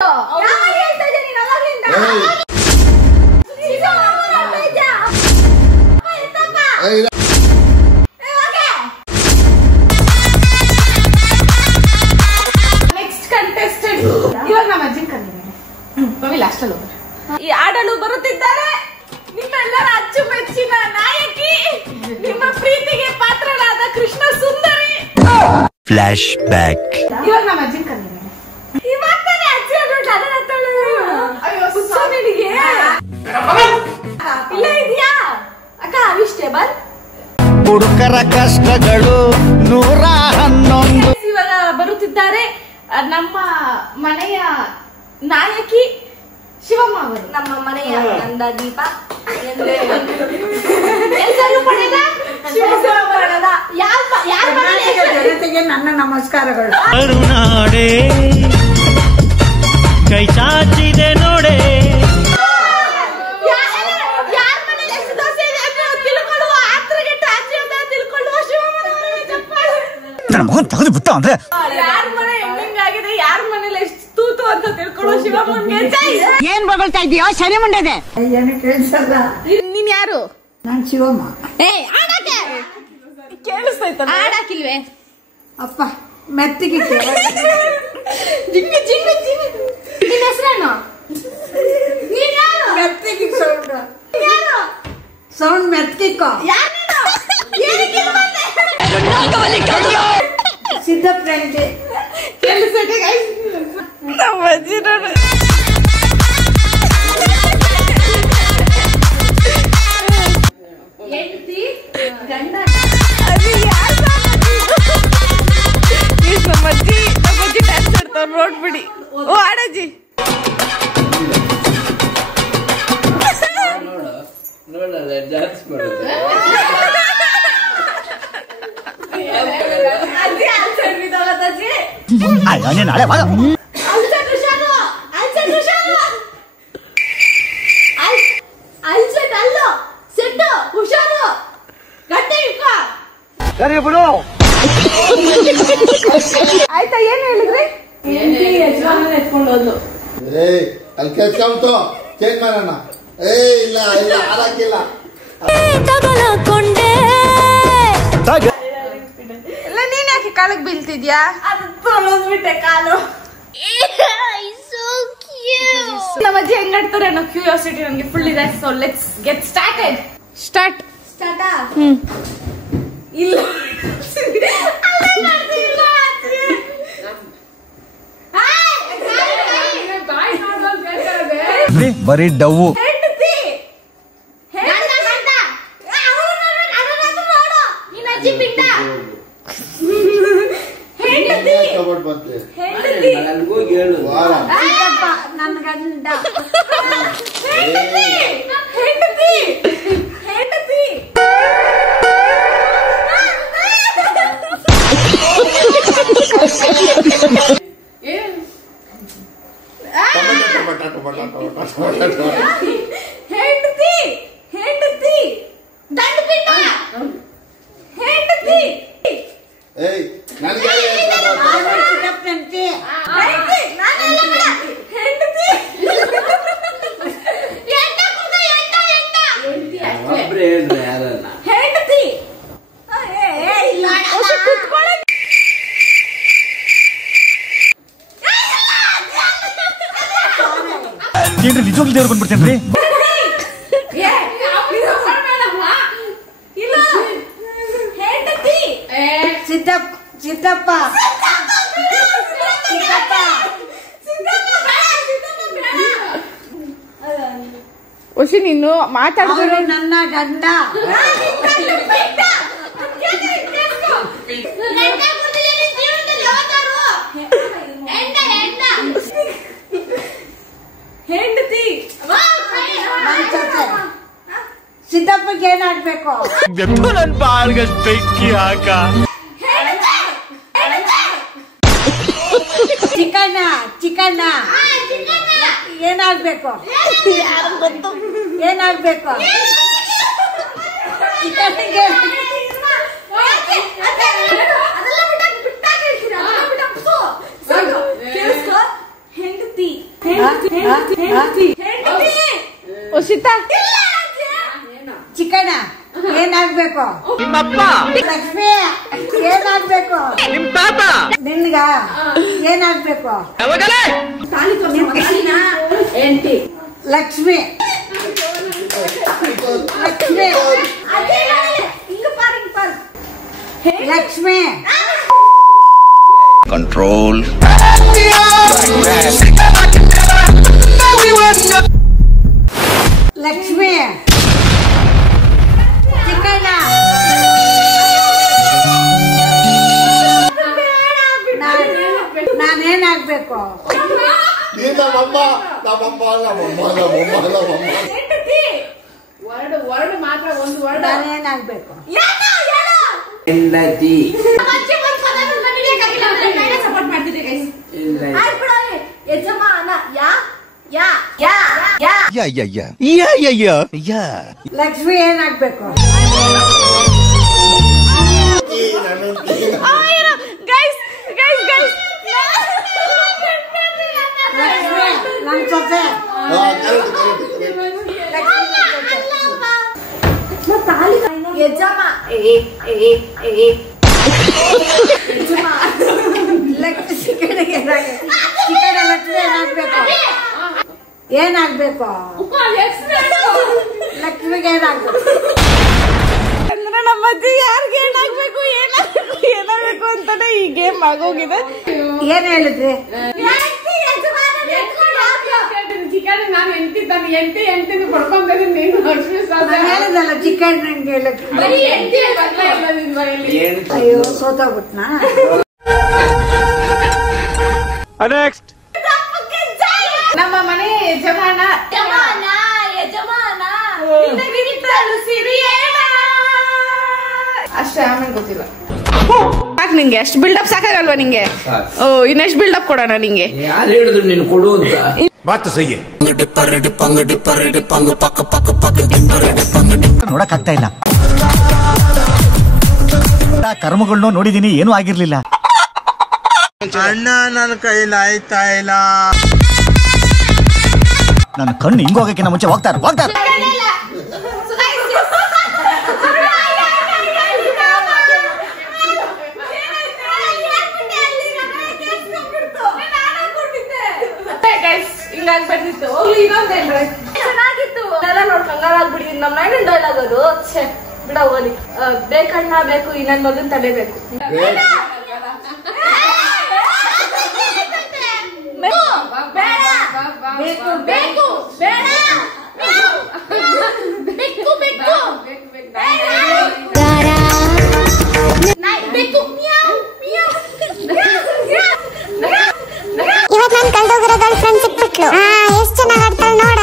Next contestant ಇವಾಗ ನಮ್ಮ ಅಜ್ಜಿ ಕರೀತಾರೆ ಲಾಸ್ಟ್ ಅಲ್ಲಿ ಈ ಆಡಲು ಬರುತ್ತಿದ್ದಾರೆ ನಿಮ್ಮೆಲ್ಲರ ಅಚ್ಚುಮೆಚ್ಚಿನ ನಾಯಕಿ ನಿಮ್ಮ ಪ್ರೀತಿಗೆ ಪಾತ್ರರಾದ ಕೃಷ್ಣ ಸುಂದರಿ. Flashback. ಇವಾಗ ನಮ್ಮ ಅಜ್ಜಿ ಕರೀತಾರೆ ಇವಾಗ ತಾನೇ ಅಜ್ಜಿ ಇಲ್ಲ ಇದೆಯಾ ಅಕ್ಕ ಅವಿಷ್ಟೇಬಲ್ ಹುಡುಕರ ಕಷ್ಟಗಳು 111. ಇವಾಗ ಬರುತ್ತಿದ್ದಾರೆ ನಮ್ಮ ಮನೆಯ ನಾಯಕಿ ಶಿವಮ್ಮ ಅವರು. ನಮ್ಮ ಮನೆಯ ನಂದ ದೀಪ ಎಲ್ಲರೂ ಪಡೆದ ಜನತೆಗೆ ನನ್ನ ನಮಸ್ಕಾರಗಳು. ಕರುನಾಡೆ ಕೈ ಚಾಚಿದೆ ನೋಡೆ. ಮಗನ್ ತಗದು ಬಿಟ್ಟ ಅಂದ್ರೆ ಯಾರ ಮನೆ ಹೆಂಗ್ ಆಗಿದೆ ಯಾರ ಮನೇಲಿ ಎಷ್ಟು ತೂತು ಅಂತ ತಿಳ್ಕೊಳ್ಳೋ ಶಿವಮ್ಮನ್ಗೆ ಏನ್ ಬಗಳ್ತಾ ಇದೀಯೋ ಶನಿ ಮುಂಡೆದೆ. ಏನು ಕೇಳಿಸಲ್ಲ. ನೀನ್ ಯಾರು? ನಾನ್ ಶಿವಮ್ಮ. ಕೇಳಿಸ್ತೈತ ಆಡಾಕಿಲ್ವೇ ಅಪ್ಪ ಮೆತ್ತಿಗೆ ಜಿಮ್ಮಿ ಜಿಮ್ಮಿ ಜಿಮ್ಮಿ. ನಿನ್ನ ಹೆಸರೇನು? ನೀನ್ ಯಾರು? ಮೆತ್ತಿಗೆ ಸೌಂಡ್ ಯಾರು? ಸೌಂಡ್ ಮೆತ್ತಿಕೋ. ಯಾರು ನೀನು? ಏನಕ್ಕೆ ಬಂದೆ? ಸಿದ್ದಪ್ಪನಿಗೆ ಕೇಳಿಸ್ತೈತೆ ಗೈಸ್ ನಮ್ಮ ಅಜ್ಜಿ ನೋಡಿ. ಹೆಂಡತಿ ಗಂಡ ಅದು ಯಾರು? ನಮ್ಮ ಅಜ್ಜಿ ಡ್ಯಾನ್ಸ್ ಆಡ್ತಾವ್ ನೋಡ್ಬಿಡಿ. ಓ ಆಡಜ್ಜಿ ಡ್ಯಾನ್ಸ್ ಮಾಡೋದು. ನಾಳೆ ಆಯ್ತಾ ಏನ್ ಹೇಳಿದ್ರಿ? ಎತ್ಕೊಂಡು ಹೋದ್ಲು. ಅಲ್ಲಿ ಕೆಚ್ಕೊಂತು ಚೇಂಜ್ ಮಾಡೋಣ. ಇಲ್ಲ ಇಲ್ಲ ಹಾಕಿಲ್ಲ. ಇಲ್ಲ ನೀನ್ ಯಾಕೆ ಕಾಲಕ್ಕೆ ಬೀಳ್ತಿದ್ಯಾ? ಅದು ತೊಳೋದ್ಬಿಟ್ಟೆ ಕಾಲು. ನಮ್ಮ ಅಜ್ಜಿ ಹೆಂಗ್ ಆಡ್ತಾರೆ ಅನ್ನೋ ಕ್ಯೂರಿಯಾಸಿಟಿ ನನ್ಗೆ ಫುಲ್ ಇದೆ. So let's get started. Start ಸ್ಟಾರ್ಟಾ? ಇಲ್ಲ ಬರೀ ಡವ್ವು. ನನ್ನ ಗಂಡ ಹೆಂಡತಿ ಹೆಂಡತಿ ದಂಡ ಪಿಂಡ ಹೆಂಡತಿ ಸಿದ್ದಪ್ಪನಂತೆ ಏನ್ರಿ ನಿಜವಾಗ್ಲೂ ದೇವ್ರು ಬಂದ್ಬಿಡ್ತೇನ್ರಿ. ಸಿದ್ದಪ್ಪ ಸಿದ್ದಪ್ಪ ಒಸಿ ನೀನು ಮಾತಾಡ್ತಾರೆ. ನನ್ನ ಗಂಡ ಹೆಂಡತಿ ಸಿದ್ದಪ್ಪಗೆ ಏನಾಗ್ಬೇಕು? ನನ್ ಬಾಳ್ಗಷ್ಟು ಬೆಂಕಿ ಹಾಕ. ಚಿಕನ್ನ ಚಿಕನ್ನ ಏನಾಗ್ಬೇಕು? ಏನಾಗ್ಬೇಕು? ಚಿಕನ್ಗೆ ಹೆಂಡತಿ ಸೀತಾ ಚಿಕನ ಏನಾಗ್ಬೇಕು? ನಿಮ್ಮಪ್ಪ ಲಕ್ಷ್ಮಿ ಏನಾಗ್ಬೇಕು? ನಿಮ್ ತಾತ ನಿನ್ಗ ಏನಾಗ್ಬೇಕು? ಎಂಟಿ ಲಕ್ಷ್ಮಿ ಲಕ್ಷ್ಮಿ ಲಕ್ಷ್ಮಿ ಕಂಟ್ರೋಲ್ ಲಕ್ಷ್ಮಿ ಚಿಕ್ಕಣ್ಣ ನಾನೇನಾಗ್ಬೇಕು? ನೀ ನಮ್ಮಮ್ಮ ನಮ್ಮಮ್ಮ ನಮ್ಮಮ್ಮ ನಮ್ಮಮ್ಮ ನಮ್ಮಮ್ಮ ವರ್ಡ್ ಮಾತ್ರ ಒಂದು ವರ್ಡ್ ನಾನೇನಾಗ್ಬೇಕು? ಹೆಂಡತಿ ಸಪೋರ್ಟ್ ಮಾಡ್ತಿದ್ದೆ ಗೈಸ್. ಯಜಮಾನ ಯಾ ಯಾ ಯಾ ಯಾ ಲಕ್ಷ್ಮಿ ಏನಾಗ್ಬೇಕು? ಗೈಸ್ ಗೈಸ್ ಗೈಸ್ ಲಕ್ಷ್ಮಿ ನನ್ ಜೊತೆ ಯಜಮ ಚಿಕನ್ ಲಕ್ಷ್ಮಿ ಏನಾಗ್ಬೇಕು? ಏನಾಗ್ಬೇಕು? ಲಕ್ಷ್ಮಿಗೆ ಏನಾಗ್ಬೇಕು? ಅಂದ್ರೆ ನಮ್ಮ ಅಜ್ಜಿ ಯಾರಿಗೆ ಏನಾಗ್ಬೇಕು ಏನಾಗ್ಬೇಕು ಅಂತಾನೆ ಈ ಗೇಮ್ ಆಗೋಗಿದೆ. ಏನ್ ಹೇಳಿದ್ರಿ? ನಾನು ಎಂಟಿದ್ದಾನೆ ಎಂಟಿ ಪಡ್ಕೊಂತೀನಿ ನೀನು ಲಕ್ಷ್ಮೀ ಹೇಳಿದಲ್ಲ ಚಿಕನ್ ನಂಗೆ ಲಕ್ಷ್ಮಿ. ಅಯ್ಯೋ ಸೋತೋಗ್ಬಿಟ್ನಾ? ನೆಕ್ಸ್ಟ್ ನಮ್ಮ ಮನೆ ಯಜಮಾನ ಅಷ್ಟೇ, ಆಮೇಲೆ ಗೊತ್ತಿಲ್ಲ. ಸಾಕು ನಿಂಗೆ ಅಷ್ಟು ಬಿಲ್ಡಪ್ ಸಾಕಾಗಲ್ವಾ ನಿಂಗೆ? ಓ ಇನ್ನೆಷ್ಟು ಬಿಲ್ಡಪ್ ಕೊಡೋಣ ನಿಂಗೆ? ಯಾರು ಹೇಳಿದ್ರು ನೀನು ಕೊಡು ಅಂತ? ಮಾತು ಸಹಿ ನೋಡಕ್ ಆಗ್ತಾ ಇಲ್ಲ. ಕರ್ಮಗಳನ್ನೂ ನೋಡಿದೀನಿ, ಏನೂ ಆಗಿರ್ಲಿಲ್ಲ. ಅಣ್ಣ ನನ್ನ ಕೈಲಾಯ್ತಾ ಇಲ್ಲ. ನನ್ನ ಕಣ್ಣು ಹಿಂಗೋಗಕ್ಕಿಂತ ಮುಂಚೆ ಹೋಗ್ತಾರ. ಹಿಂಗಾಗ್ಬಿಟ್ಟಿತ್ತು. ಹೋಗ್ಲಿ ಇನ್ನೊಂದೇನ್ರಿ ಚೆನ್ನಾಗಿತ್ತು. ಎಲ್ಲ ನೋಡ್ಕೊಂಗಾಗ್ಬಿಡಿ. ನಮ್ಮ ನಾಯಿನ ಡೈಲಾಗ್ ಅದು. ಛೇ ಬಿಡ ಹೋಗ್ಲಿ. ಬೇಕಣ್ಣ ಬೇಕು, ಇನ್ನೊಂದು ಮಗನ್ ತಲೆಬೇಕು. ಇವತ್ ನನ್ ಕಳ್ದೋಗಿರೋ ಗರ್ಲ್ ಫ್ರೆಂಡ್ ಸಿಕ್ಬಿಟ್ಲು. ಎಷ್ಟ್ ಚೆನ್ನಾಗ್ ಆಡ್ತಾಳ ನೋಡ.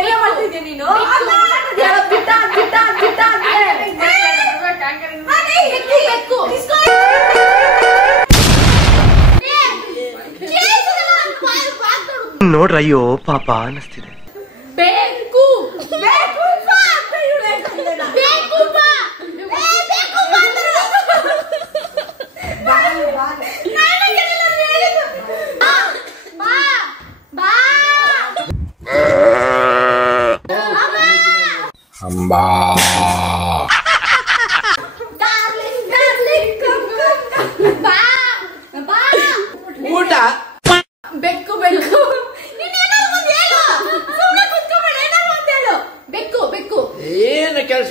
ಎಲ್ಲ ಮಾಡ್ತಿದ್ಯಾ ನೀನು? ನೋಡ್ರಯ್ಯೋ ಪಾಪ ಅನಿಸ್ತಿದೆ. ಬೇಕು ಅಂಬಾ ಊಟ ಬೆಕ್ಕು ಬೆಕ್ಕು ಬೆಕ್ಕು ಏನು ಕೆಲಸ?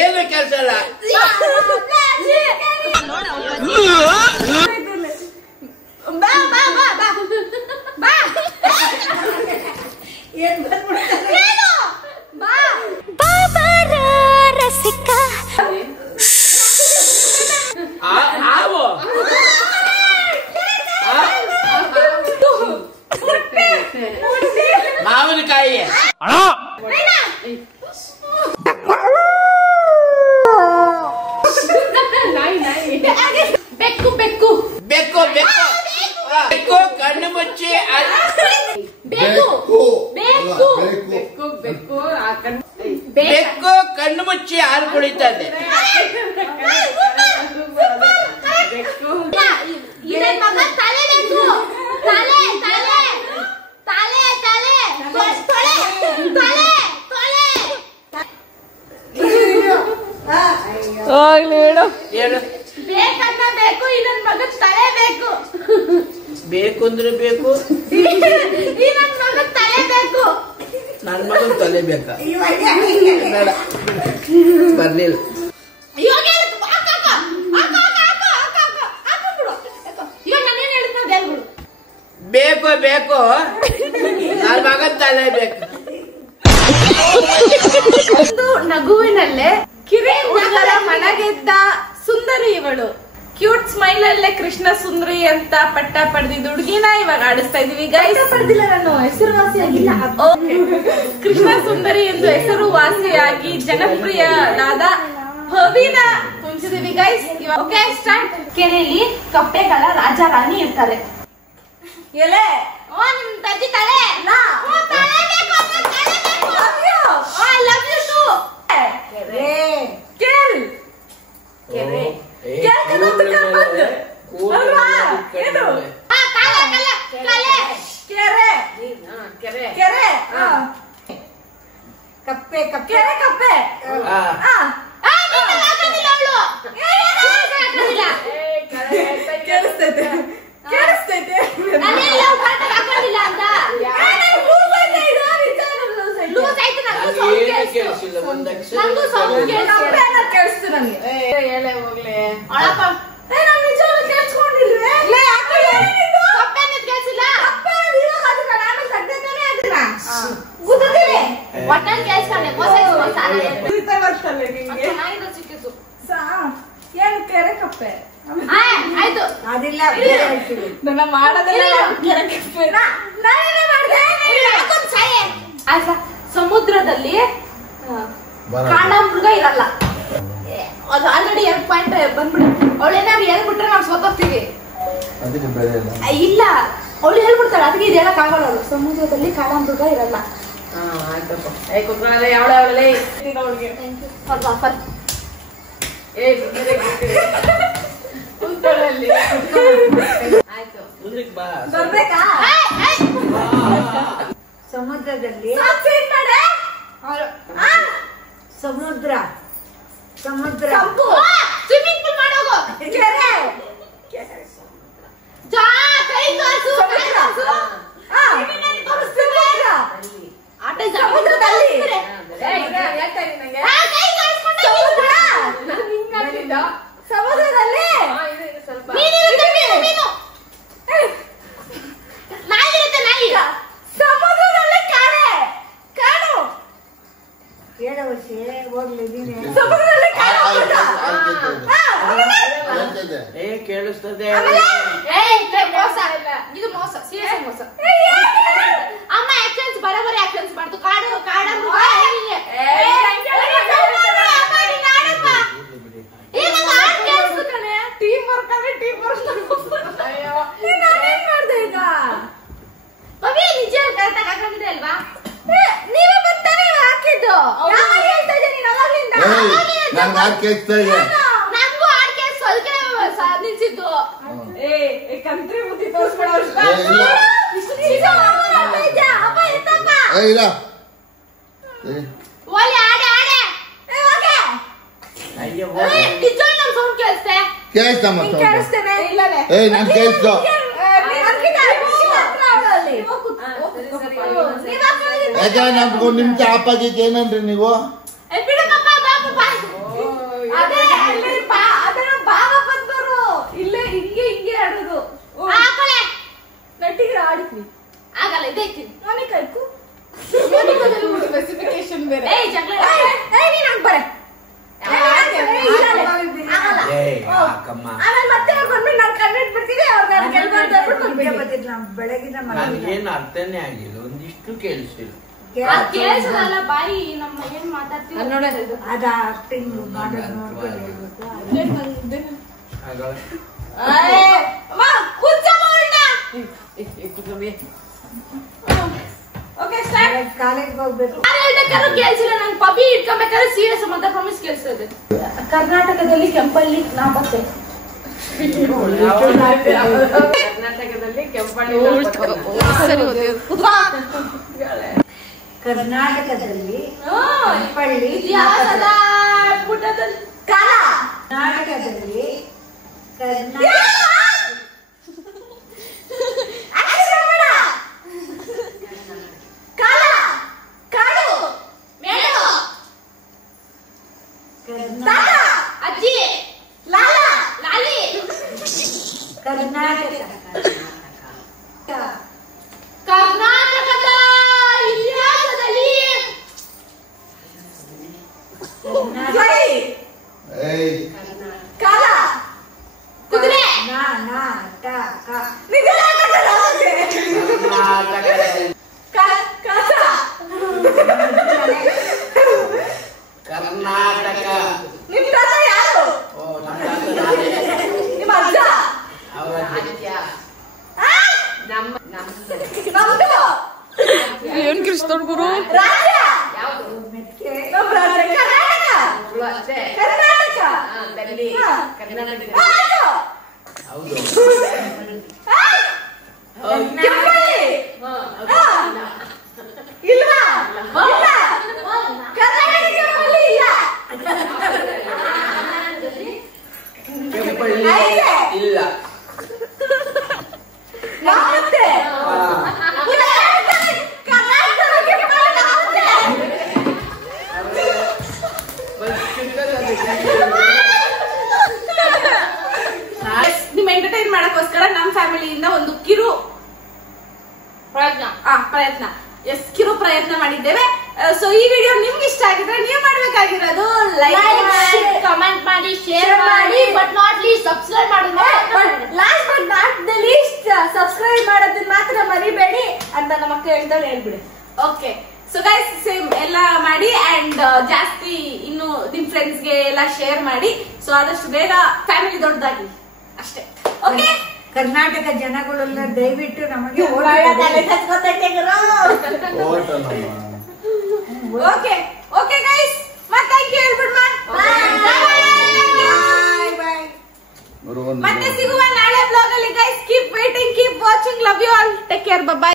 ಏನು ಕೆಲಸ ಇಲ್ಲ. ಮಾವಿನಕಾಯಿ ಬೆಕ್ಕು ಬೇಕು ಅಂದ್ರೆ ಬೇಕು, ಈ ನನ್ ಮಗನ್ ತಲೆ ಬೇಕು. ನನ್ ಮಗನ್ ತಲೆ ಬೇಕಾ? ಬೇಡ, ಬರ್ಲಿಲ್ಲ. ಇವಾಗ ಹೇಳ್ತು, ಹಾಕ್ಬಿಡು. ಇವಾಗ ನಾನೇನ್ ಹೇಳಿದ್ನ ಅದ್ ಹೇಳ್ಬಿಡು. ಬೇಕು ಬೇಕು, ನನ್ ಮಗನ್ ತಲೆ ಬೇಕು. ಒಂದು ನಗುವಿನಲ್ಲೇ ಕಿರೆ ಹುಡುಗರ ಮನಗೆದ್ದ ಸುಂದರಿ ಇವಳು. ಕ್ಯೂಟ್ ಸ್ಮೈಲ್ ಅಲ್ಲೇ ಕೃಷ್ಣ ಸುಂದರಿ ಅಂತ ಪಟ್ಟ ಪಡೆದಿದ್ದ ಹುಡುಗಿನ ಇವಾಗ ಆಡಿಸ್ತಾ ಇದೀವಿ. ಪಡೆದಿಲ್ಲ, ನಾನು ಹೆಸರುವಾಸಿಯಾಗಿಲ್ಲ. ಕೃಷ್ಣ ಸುಂದರಿ ಎಂದು ಹೆಸರುವಾಸಿಯಾಗಿ ಜನಪ್ರಿಯನಾದ ಭವಿನ ಕುಂಚಿದೀವಿ ಗೈಸ್. Okay start. ಕೆರೆಯಲ್ಲಿ ಕಪ್ಪೆಗಳ ರಾಜ ರಾಣಿ ಇರ್ತಾರೆ. ಎಲೆ ನಿಮ್ ತಜ್ಜಿ ತಲೆ ಕಪ್ಪೆ ಕಪ್ಪೆ ಕಪ್ಪೆ ಕೇಳಿಸ್ತೈತೆ ಕೇಳಿಸ್ತೈತೆ ಏನು ಕೆರೆ ಕಪ್ಪೆ ಆಯ್ತು. ಅದಿಲ್ಲ ನನ್ನ ಮಾಡೋದಲ್ಲ. ಸಮುದ್ರದಲ್ಲಿ ಕಾಂಡಮೃಗ ಇರಲ್ಲ. ಅದು ಆಲ್ರೆಡಿ 2 ಪಾಯಿಂಟ್ ಬಂದ್ಬಿಡು. ಅವಳೇನಾದ್ರು ಹೇಳ್ಬಿಟ್ರೆ ನಾವು ಸೋತೋಗ್ತೀವಿ. ಇಲ್ಲ, ಅವಳು ಹೇಳ್ಬಿಡ್ತಾಳೆ, ಅದಕ್ಕೆ ಇದು ಹೇಳಕ್ ಆಗಲ್ಲ. ಸಮುದ್ರದಲ್ಲಿ ಕಾಂಡಮೃಗ ಇರಲ್ಲ. ಸಮುದ್ರದಲ್ಲಿ ಸಮುದ್ರ ಸಮುದ್ರ ಸ್ವಿಮ್ಮಿಂಗ್ ಪೂಲ್ ಮಾಡೋಗು. ಸಮುದ್ರದಲ್ಲಿ ಸಮುದ್ರದಲ್ಲಿ ಕಾಣೆ ಕಾಣು ಕೇಳವಸಿ ಹೋಗ್ಲಿ ನೀನೆ ಸಮುದ್ರದಲ್ಲಿ ಕೇಳಿಸ್ತದೆ. ಇದು ಮೋಸ, ಸೀರಿಯಸ್ ಮೋಸ. ಅಮ್ಮ ಆಕ್ಷನ್ಸ್ ಬರೋಬರಿ ಆಕ್ಷನ್ಸ್ ಮಾಡ್ತು. ಕಾಡು ಕಾಡಮ್ಮ ಟೀಮ್ ವರ್ಕ್ ಅಂದ್ರೆ ಟೀಮ್ ವರ್ಕ್. ನಾನೇನ್ ಮಾಡ್ದೆ ಈಗ? ಬಬಿ ನಿಜ ಕರೆಕ್ಟಾಗಿ ಹಾಕೊಂಡಿದೆ ಅಲ್ವಾ? ನೀವೇ ಬರ್ತಾನೆ ಹಾಕಿದ್ದು. ನಾನು ಹೇಳ್ತಾ ಇದ್ದೀನಿ ಅವಾಗ್ಲಿಂದ. ನಂಗೆ ಹಾಕಿ ಕೇಳ್ತಾ ಇದೆ. ನಂಗೂ ಆಡ್ಕೆ ಸ್ವಲ್ಪ ನಿಲ್ಸಿದ್ದು. ಕಂತ್ರಿ ಬುದ್ಧಿ ತೋರಿಸ್ಬೇಡ. ಇಲ್ಲ ಓಲಿ ಆಡೆ ಆಡೆ. ನಿಜವಾಗಿ ನಮ್ ಸೌಂಡ್ ಕೇಳಿಸ್ತೆ. ಕೇಳ್ತಮ್ಮ ಕೇಳಿಸ್ತೇನೆ. ಇಲ್ಲನೆ ನಾನು ಕೇಳ್ತು. ಯಾಕೆ ನಮ್ಗೆ 1 ನಿಮಿಷ ಆಪಾಗಿದ್ದು ಏನನ್ರಿ ನೀವು? ಇಲ್ಲೇ ಹಿಂಗೆ ಹಿಂಗೆ ಆಡೋದು. ನಟಿಗೆ ಆಡಿದ್ವಿ ಆಗಲ್ಲ. ಇದೈತಿ ಮನೆ ಕೈಕು ಸ್ಪೆಸಿಫಿಕೇಶನ್ ಬೇರೆ. ಆಮೇಲೆ ಮತ್ತೆ ಅವ್ರು ಬಂದ್ಬಿಟ್ಟು ನಾನು ಕಂಡಿಟ್ ಬಿಡ್ತೀನಿ. ಬೆಳಗಿನ ನನ್ಗೇನು ಅರ್ಥನೇ ಆಗಿಲ್ಲ, ಒಂದಿಷ್ಟು ಕೇಳಿಸಿಲ್ಲ. ಕೇಳಿಸಲ್ಲ ಬಾಯಿ. ನಮ್ಮ ಏನ್ ಮಾತಾಡ್ತೀವಿ ಅದ ಆಕ್ಟಿಂಗ್ ಮಾಡೋದು ನೋಡ್ಕೊಂಡು ಹೇಳ್ಬೇಕು. ಕಾಲೇಜ್ ಹೋಗ್ಬೇಕು. ಕೇಳಿಸಿಲ್ಲ. ನಂಗೆ ಪಪಿ ಇಟ್ಕೊಬೇಕಾದ್ರೆ ಸೀರಿಯಸ್ ಮಾತ್ರ ಪ್ರಾಮಿಸ್ ಕೇಳಿಸ್ತದೆ. ಕರ್ನಾಟಕದಲ್ಲಿ ಕೆಂಪಳ್ಳಿ ನಾಪತ್ತೆ. ಕರ್ನಾಟಕದಲ್ಲಿ ಕೆಂಪಳ್ಳಿ ಕರ್ನಾಟಕದಲ್ಲಿ ಕೆಂಪಳ್ಳಿ ಪುಟದಲ್ಲಿ ಕರ್ನಾಟಕದಲ್ಲಿ ಕರ್ನಾಟಕದ ಇತಿಹಾಸದಲ್ಲಿ ಕಾಲ ಕುದುರೆ ಕರ್ನಾಟಕ ನಿಮ್ ತಾತ ಯಾರು? ನಿಮ್ಮ ಅಜ್ಜ? ನಮ್ದು ಏನ್ ಕ್ರಿಸ್ತನ್ ಗುರು ರಾಜ್ಯ ನಮ್ಮ ರಾಜ್ಯ ಕರ್ನಾಟಕ. ಹೌದು ಕೆಂಪಳ್ಳಿ ಇಲ್ವಾ? ಇಲ್ಲ. ಕರ್ನಾಟಕ ಕೆಂಪಳ್ಳಿ ಇಲ್ಲ. ಕೆಂಪಳ್ಳಿ ಇಲ್ಲ. ಮತ್ತೆ ನಿಮ್ ಎಂಟರ್ಟೈನ್ ಮಾಡಕ್ಕೋಸ್ಕರ ನಮ್ ಫ್ಯಾಮಿಲಿಯಿಂದ ಒಂದು ಕಿರು ಪ್ರಯತ್ನ ಕಿರು ಪ್ರಯತ್ನ ಮಾಡಿದ್ದೇವೆ. ಸೊ ಈ ವಿಡಿಯೋ ನಿಮ್ಗೆ ಇಷ್ಟ ಆಗಿದ್ರೆ ನೀವು ಮಾಡ್ಬೇಕಾಗಿರೋದು ಲೈಕ್ ಕಮೆಂಟ್ ಮಾಡಿ ಶೇರ್ ಮಾಡಿ ಬಟ್ ನಾಟ್ ಲೀಸ್ಟ್ ಸಬ್ಸ್ಕ್ರೈಬ್ ಮಾಡೋದು. Last but not the least subscribe ಮಾಡೋದನ್ನ ಮಾತ್ರ ಮರಿಬೇಡಿ ಅಂತ ನಮ್ಮ ಅಕ್ಕ ಹೇಳ್ಬಿಡಿ. ಓಕೆ ಸೊ ಗೈಸ್ ಸೇಮ್ ಎಲ್ಲ ಮಾಡಿ ಅಂಡ್ ಜಾಸ್ತಿ ಇನ್ನು ನಿಮ್ ಫ್ರೆಂಡ್ಸ್ಗೆ ಎಲ್ಲ ಶೇರ್ ಮಾಡಿ. ಸೊ ಆದಷ್ಟು ಬೇಗ ಫ್ಯಾಮಿಲಿ ದೊಡ್ಡದಾಗಿ ಅಷ್ಟೇ. ಓಕೆ ಕರ್ನಾಟಕ ಜನಗಳೆಲ್ಲ ದಯವಿಟ್ಟು ನಮಗೆ ಓಕೆ ಓಕೆ ಗೈಸ್ ಮತ್ತೆ ಥ್ಯಾಂಕ್ ಯು ಹೇಳ್ಬಿಡ್ಮಾ. ಮತ್ತೆ ಸಿಗುವ ನಾಳೆ ಬ್ಲಾಗ್ ಅಲ್ಲಿ guys. Keep waiting, keep watching, love you all, take care, by.